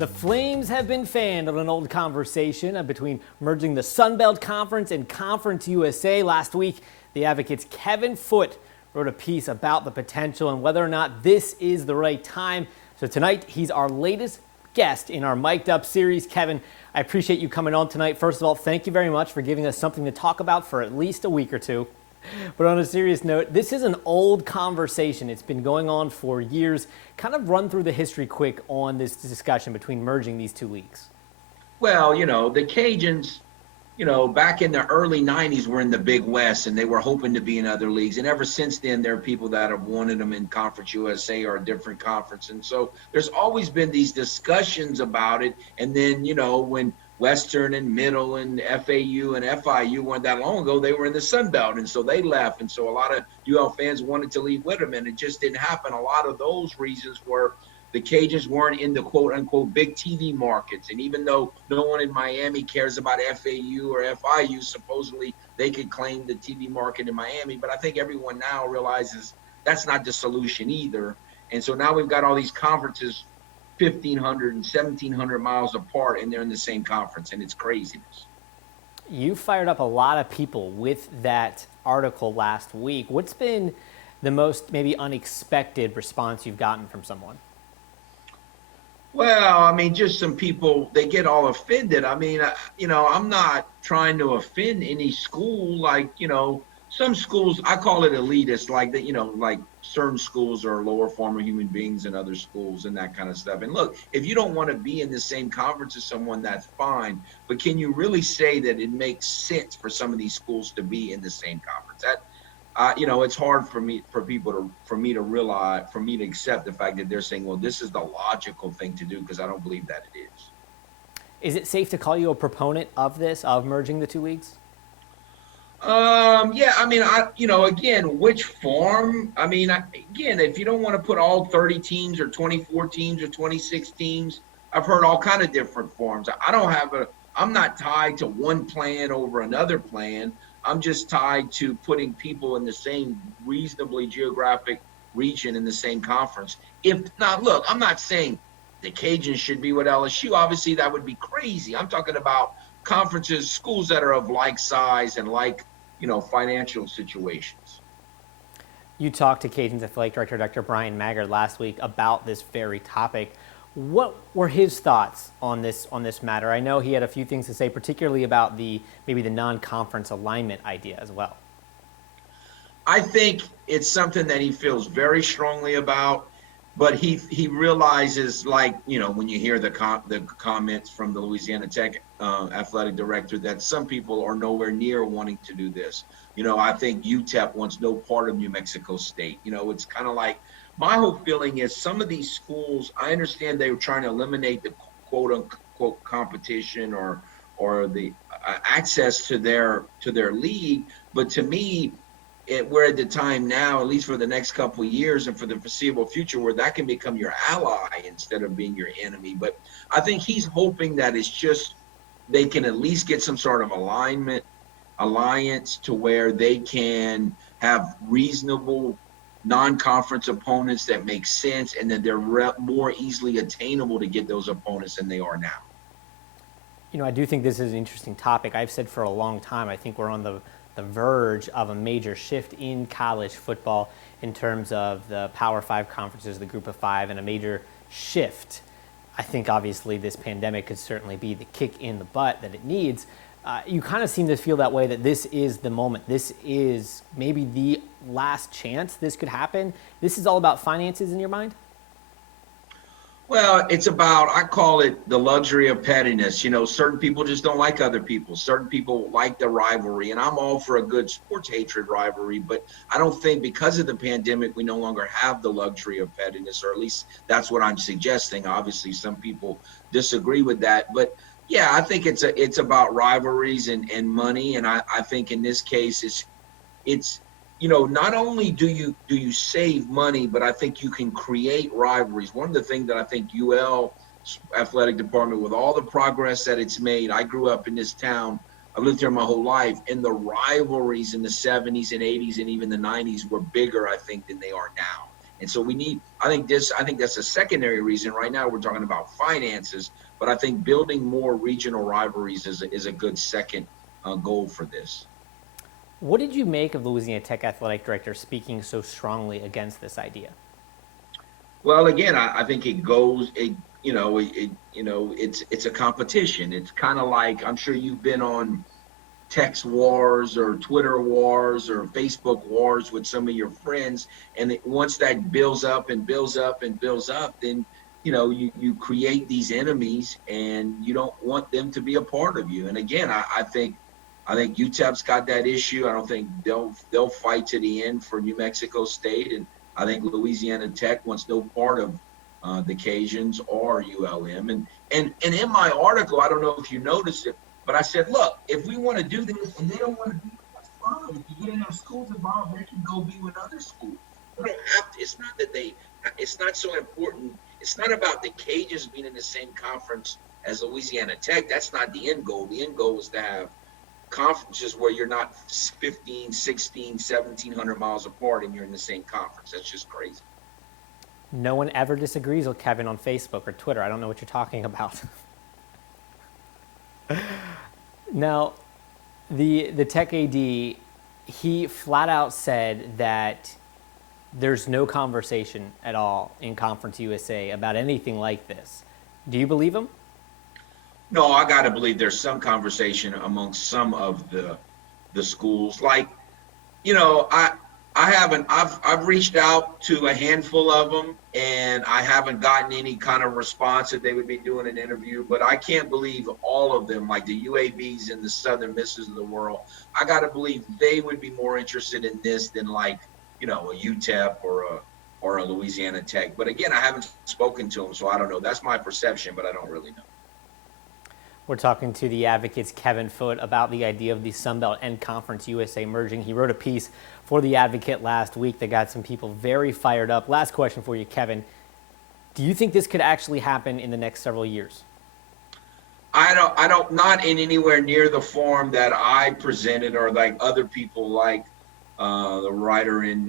The flames have been fanned on an old conversation between merging the Sun Belt Conference and Conference USA. Last week, the Advocate's Kevin Foote wrote a piece about the potential and whether or not this is the right time. So tonight, he's our latest guest in our Mic'd Up series. Kevin, I appreciate you coming on tonight. First of all, thank you very much for giving us something to talk about for at least a week or two. But on a serious note, this is an old conversation. It's been going on for years. Kind of run through the history quick on this discussion between merging these two leagues. Well, the Cajuns, back in the early 90s were in the Big West, and they were hoping to be in other leagues. And ever since then, there are people that have wanted them in Conference USA or a different conference. And so there's always been these discussions about it. And then, when Western and Middle and FAU and FIU weren't that long ago, they were in the Sun Belt, and so they left. And so a lot of UL fans wanted to leave with them, and it just didn't happen. A lot of those reasons were the Cajuns weren't in the quote-unquote big TV markets. And even though no one in Miami cares about FAU or FIU, supposedly they could claim the TV market in Miami. But I think everyone now realizes that's not the solution either. And so now we've got all these conferences 1,500 and 1,700 miles apart, and they're in the same conference, and it's craziness. You fired up a lot of people with that article last week. What's been the most maybe unexpected response you've gotten from someone? Well, just some people, they get all offended. I'm not trying to offend any school. Some schools, I call it elitist, like certain schools are lower form of human beings than other schools and that kind of stuff. And look, if you don't want to be in the same conference as someone, that's fine. But can you really say that it makes sense for some of these schools to be in the same conference? It's hard for me to accept the fact that they're saying, well, this is the logical thing to do, because I don't believe that it is. Is it safe to call you a proponent of this, of merging the two leagues? Again, which form? If you don't want to put all 30 teams or 24 teams or 26 teams, I've heard all kind of different forms. I'm not tied to one plan over another plan. I'm just tied to putting people in the same reasonably geographic region in the same conference. If not, look, I'm not saying the Cajuns should be with LSU. Obviously, that would be crazy. I'm talking about conferences, schools that are of like size and like, financial situations. You talked to Cajuns Athletic Director Dr. Brian Magors last week about this very topic. What were his thoughts on this matter? I know he had a few things to say, particularly about maybe the non-conference alignment idea as well. I think it's something that he feels very strongly about, but he realizes, when you hear the comments from the Louisiana Tech athletic director, that some people are nowhere near wanting to do this. I think UTEP wants no part of New Mexico State. It's kind of like, my whole feeling is some of these schools, I understand they were trying to eliminate the quote unquote competition or the access to their league, but to me, we're at the time now, at least for the next couple of years and for the foreseeable future, where that can become your ally instead of being your enemy. But I think he's hoping that it's just they can at least get some sort of alliance to where they can have reasonable non-conference opponents that make sense, and that they're more easily attainable to get those opponents than they are now. I do think this is an interesting topic. I've said for a long time, I think we're on the verge of a major shift in college football in terms of the Power 5 conferences, the Group of 5, and a major shift. I think obviously this pandemic could certainly be the kick in the butt that it needs. You kind of seem to feel that way, that this is the moment. This is maybe the last chance this could happen. This is all about finances in your mind? Well, it's about, I call it the luxury of pettiness. Certain people just don't like other people. Certain people like the rivalry, and I'm all for a good sports hatred rivalry, but I don't think because of the pandemic, we no longer have the luxury of pettiness, or at least that's what I'm suggesting. Obviously, some people disagree with that, but yeah, I think it's about rivalries and money. And I think in this case, it's not only do you save money, but I think you can create rivalries. One of the things that I think UL athletic department, with all the progress that it's made, I grew up in this town, I've lived here my whole life, and the rivalries in the 70s and 80s and even the 90s were bigger, I think, than they are now. And so I think that's a secondary reason. Right now we're talking about finances, but I think building more regional rivalries is a good second goal for this. What did you make of Louisiana Tech athletic director speaking so strongly against this idea? Well, again, I think it's a competition. It's kind of like, I'm sure you've been on text wars or Twitter wars or Facebook wars with some of your friends. And once that builds up and builds up and builds up, then, you create these enemies and you don't want them to be a part of you. And again, I think UTEP's got that issue. I don't think they'll fight to the end for New Mexico State. And I think Louisiana Tech wants no part of the Cajuns or ULM. And in my article, I don't know if you noticed it, but I said, look, if we want to do this and they don't want to do it, that's fine. If you get enough schools involved, they can go be with other schools. It's not so important. It's not about the Cajuns being in the same conference as Louisiana Tech. That's not the end goal. The end goal is to have conferences where you're not 15, 16, 1,700 miles apart and you're in the same conference. That's just crazy. No one ever disagrees with Kevin on Facebook or Twitter. I don't know what you're talking about. Now, the Tech AD, he flat out said that there's no conversation at all in Conference USA about anything like this. Do you believe him? No, I got to believe there's some conversation amongst some of the schools. Like, I've reached out to a handful of them and I haven't gotten any kind of response that they would be doing an interview, but I can't believe all of them, like the UABs and the Southern Misses of the world. I got to believe they would be more interested in this than a UTEP or a Louisiana Tech. But again, I haven't spoken to them, so I don't know. That's my perception, but I don't really know. We're talking to the Advocate's Kevin Foote about the idea of the Sun Belt and Conference USA merging. He wrote a piece for the Advocate last week that got some people very fired up. Last question for you, Kevin. Do you think this could actually happen in the next several years? I don't, not in anywhere near the form that I presented or like other people like the writer in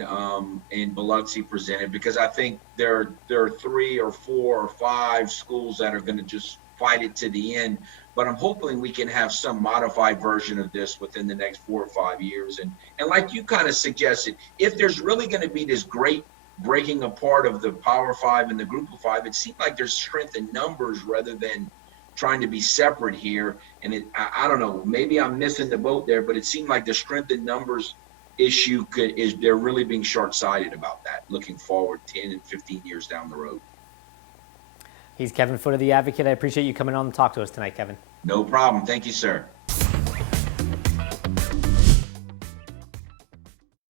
Biloxi presented, because I think there are 3 or 4 or 5 schools that are going to just fight it to the end. But I'm hoping we can have some modified version of this within the next 4 or 5 years. And like you kind of suggested, if there's really going to be this great breaking apart of the Power 5 and the Group of 5, it seemed like there's strength in numbers rather than trying to be separate here. And I don't know, maybe I'm missing the boat there, but it seemed like the strength in numbers issue they're really being short-sighted about that, looking forward 10 and 15 years down the road. He's Kevin Foote of the Advocate. I appreciate you coming on and talk to us tonight, Kevin. No problem. Thank you, sir.